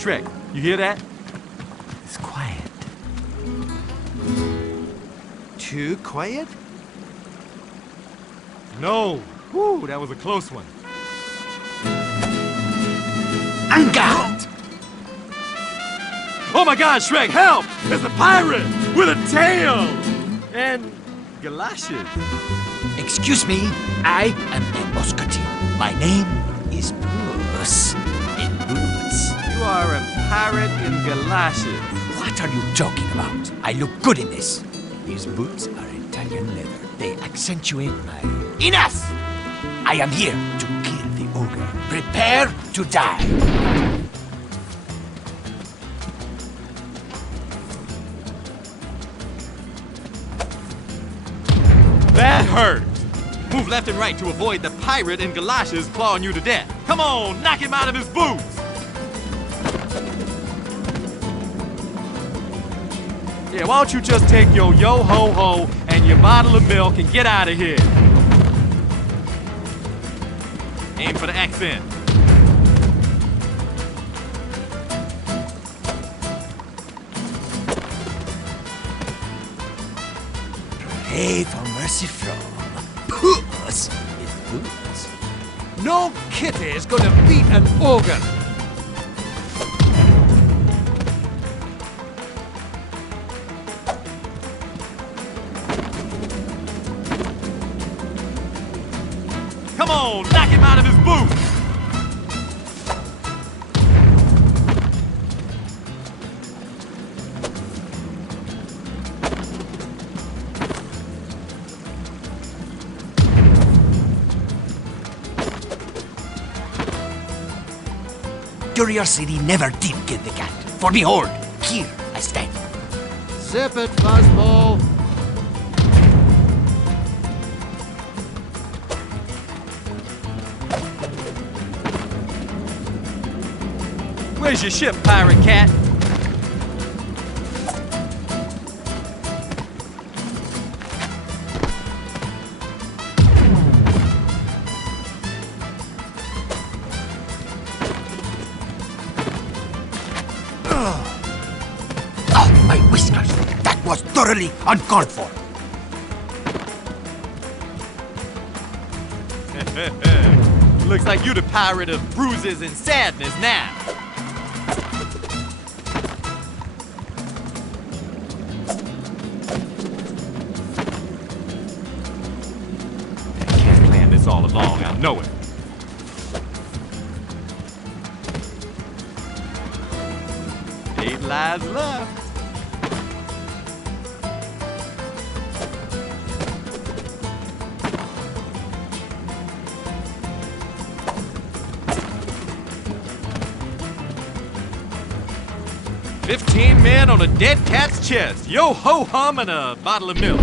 Shrek, you hear that? It's quiet. Too quiet? No. Whew, that was a close one. Anga! Oh my God, Shrek, help! It's a pirate with a tail! And galoshes. Excuse me, I am a musketeer. My name is Puss in Boots. You are a pirate in galoshes. What are you talking about? I look good in this. These boots are Italian leather. They accentuate my... Enough! I am here to kill the ogre. Prepare to die. That hurt! Move left and right to avoid the pirate in galoshes clawing you to death. Come on, knock him out of his boots! Yeah, why don't you just take your yo-ho-ho and your bottle of milk and get out of here? Aim for the accent. Pray for mercy from Puss in Boots. No kitty is gonna beat an ogre. Come on, knock him out of his boots! Curiosity never did kill the cat. For behold, here I stand. Zip it, fuzzball. Where's your ship, pirate cat? Oh, my whiskers! That was thoroughly uncalled for. Looks like you the pirate of bruises and sadness now. Can't plan this all along, I know it. Eight lives left. "15 men on a dead cat's chest. Yo-ho-hum and a bottle of milk."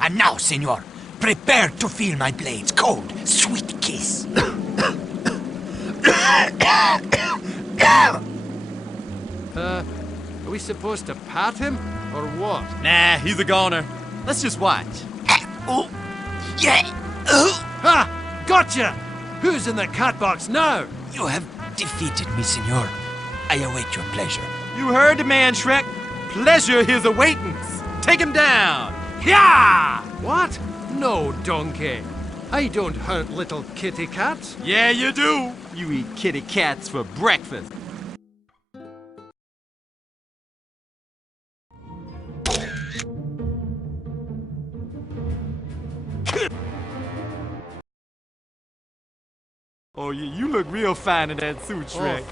And now, senor, prepare to feel my blade's cold, sweet kiss. Are we supposed to pat him, or what? Nah, he's a goner. Let's just watch. Oh, yeah. Ha! Gotcha! Who's in the cat box now? You have defeated me, senor. I await your pleasure. You heard the man, Shrek. Pleasure his awaitance. Take him down. Yeah! What? No, donkey. I don't hurt little kitty cats. Yeah, you do. You eat kitty cats for breakfast. Oh, yeah, you look real fine in that suit, Shrek.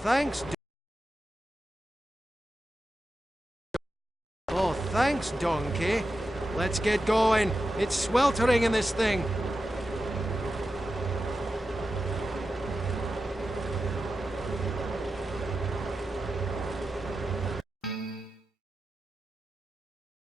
Oh, thanks, donkey. Let's get going. It's sweltering in this thing.